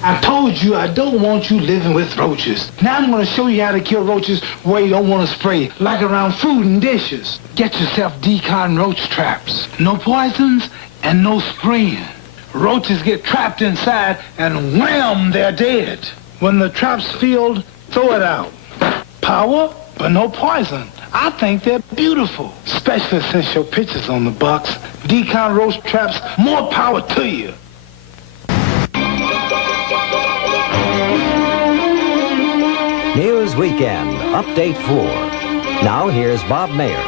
I told you I don't want you living with roaches. Now I'm going to show you how to kill roaches where you don't want to spray, like around food and dishes. Get yourself decon roach traps. No poisons and no spraying. Roaches get trapped inside and wham, they're dead. When the trap's filled, throw it out. Power, but no poison. I think they're beautiful, especially since your picture's on the box. Decon roach traps, more power to you. News Weekend, Update 4. Now here's Bob Mayer.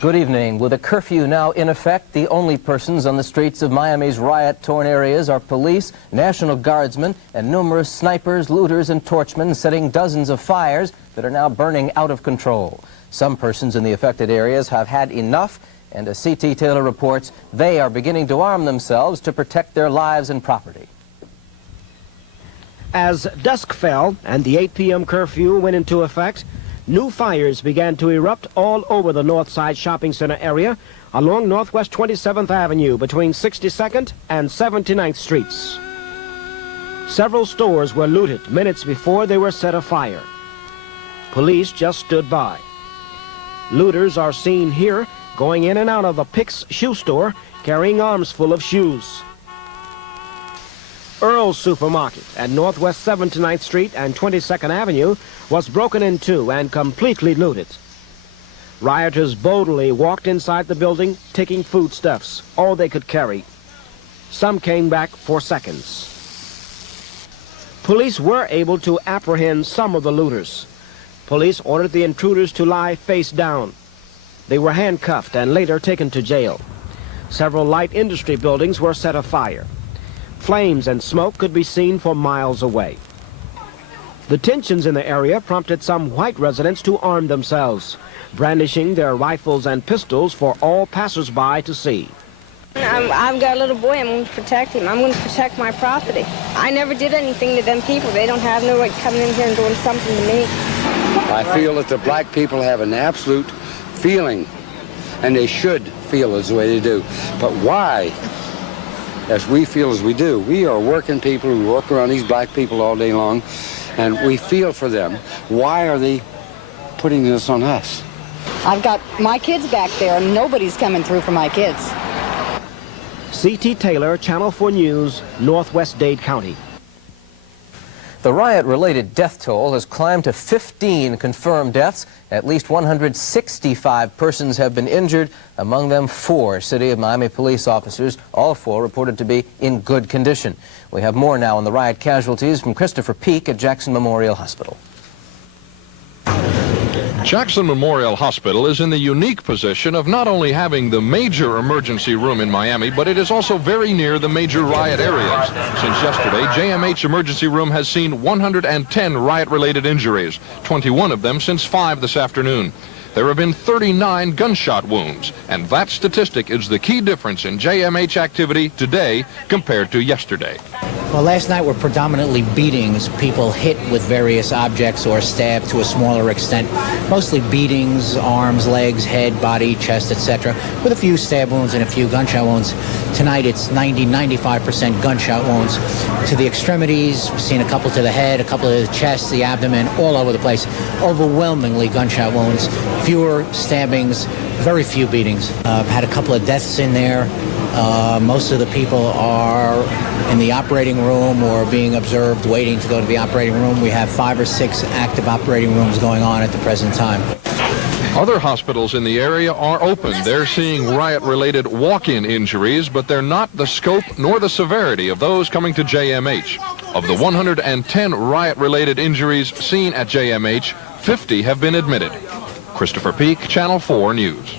Good evening. With a curfew now in effect, the only persons on the streets of Miami's riot-torn areas are police, National Guardsmen, and numerous snipers, looters, and torchmen setting dozens of fires that are now burning out of control. Some persons in the affected areas have had enough, and as C.T. Taylor reports, they are beginning to arm themselves to protect their lives and property. As dusk fell and the 8 p.m. curfew went into effect, new fires began to erupt all over the Northside Shopping Center area along Northwest 27th Avenue between 62nd and 79th Streets. Several stores were looted minutes before they were set afire. Police just stood by. Looters are seen here going in and out of the Pick's shoe store carrying arms full of shoes. Earl's Supermarket at Northwest 79th Street and 22nd Avenue was broken into and completely looted. Rioters boldly walked inside the building, taking foodstuffs, all they could carry. Some came back for seconds. Police were able to apprehend some of the looters. Police ordered the intruders to lie face down. They were handcuffed and later taken to jail. Several light industry buildings were set afire. Flames and smoke could be seen for miles away. The tensions in the area prompted some white residents to arm themselves, brandishing their rifles and pistols for all passers-by to see. I've got a little boy. I'm going to protect him. I'm going to protect my property. I never did anything to them people. They don't have no right coming in here and doing something to me. I feel that the black people have an absolute feeling, and they should feel as the way they do. But why? As we feel as we do. We are working people who work around these black people all day long, and we feel for them. Why are they putting this on us? I've got my kids back there, and nobody's coming through for my kids. C.T. Taylor, Channel 4 News, Northwest Dade County. The riot-related death toll has climbed to 15 confirmed deaths. At least 165 persons have been injured, among them 4 City of Miami police officers, all 4 reported to be in good condition. We have more now on the riot casualties from Christopher Peak at Jackson Memorial Hospital. Jackson Memorial Hospital is in the unique position of not only having the major emergency room in Miami, but it is also very near the major riot areas. Since yesterday, JMH Emergency Room has seen 110 riot-related injuries, 21 of them since 5 this afternoon. There have been 39 gunshot wounds, and that statistic is the key difference in JMH activity today compared to yesterday. Well, last night were predominantly beatings, people hit with various objects or stabbed to a smaller extent. Mostly beatings, arms, legs, head, body, chest, etc., with a few stab wounds and a few gunshot wounds. Tonight it's 90-95% gunshot wounds to the extremities. We've seen a couple to the head, a couple to the chest, the abdomen, all over the place. Overwhelmingly gunshot wounds. Fewer stabbings, very few beatings. Had a couple of deaths in there. Most of the people are in the operating room or being observed waiting to go to the operating room. We have 5 or 6 active operating rooms going on at the present time. Other hospitals in the area are open. They're seeing riot-related walk-in injuries, but they're not the scope nor the severity of those coming to JMH. Of the 110 riot-related injuries seen at JMH, 50 have been admitted. Christopher Peak, Channel 4 News.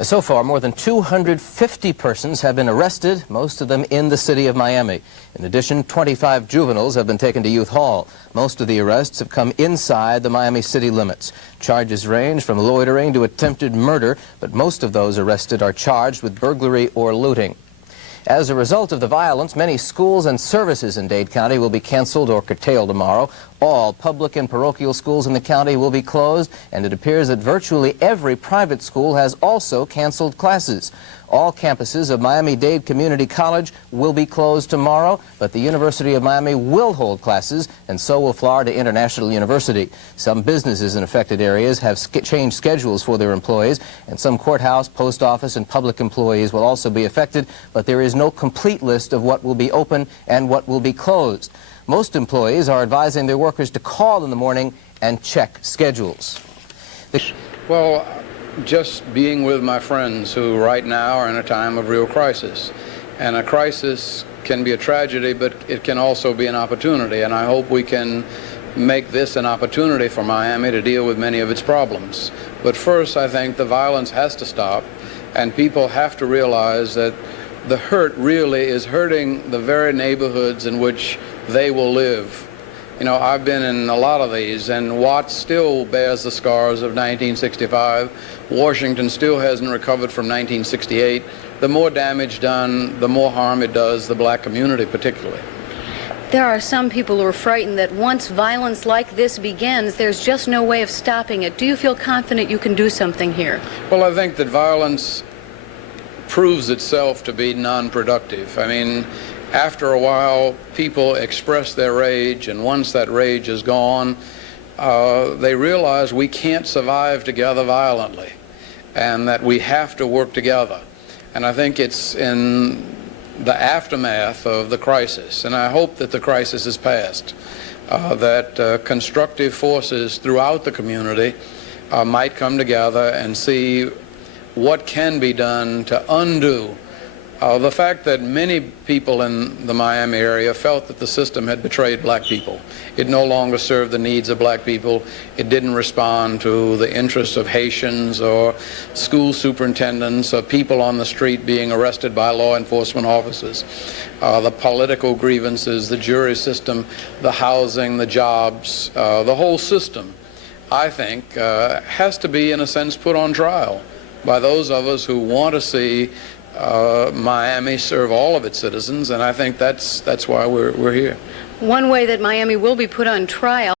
So far, more than 250 persons have been arrested, most of them in the city of Miami. In addition, 25 juveniles have been taken to Youth Hall. Most of the arrests have come inside the Miami city limits. Charges range from loitering to attempted murder, but most of those arrested are charged with burglary or looting. As a result of the violence, many schools and services in Dade County will be canceled or curtailed tomorrow. All public and parochial schools in the county will be closed, and it appears that virtually every private school has also canceled classes. All campuses of Miami-Dade Community College will be closed tomorrow, but the University of Miami will hold classes, and so will Florida International University. Some businesses in affected areas have changed schedules for their employees, and some courthouse, post office, and public employees will also be affected, but there is no complete list of what will be open and what will be closed. Most employees are advising their workers to call in the morning and check schedules. Well, just being with my friends who right now are in a time of real crisis. And a crisis can be a tragedy, but it can also be an opportunity. And I hope we can make this an opportunity for Miami to deal with many of its problems. But first, I think the violence has to stop, and people have to realize that the hurt really is hurting the very neighborhoods in which they will live. You know, I've been in a lot of these, and Watts still bears the scars of 1965. Washington still hasn't recovered from 1968. The more damage done, the more harm it does the black community particularly. There are some people who are frightened that once violence like this begins, there's just no way of stopping it. Do you feel confident you can do something here? Well, I think that violence proves itself to be non-productive. I mean, after a while, people express their rage, and once that rage is gone, they realize we can't survive together violently, and that we have to work together. And I think it's in the aftermath of the crisis, and I hope that the crisis is past, that constructive forces throughout the community might come together and see what can be done to undo the fact that many people in the Miami area felt that the system had betrayed black people. It no longer served the needs of black people. It didn't respond to the interests of Haitians or school superintendents or people on the street being arrested by law enforcement officers. The political grievances, the jury system, the housing, the jobs, the whole system, I think, has to be, in a sense, put on trial by those of us who want to see Miami serve all of its citizens, and I think that's why we're here. One way that Miami will be put on trial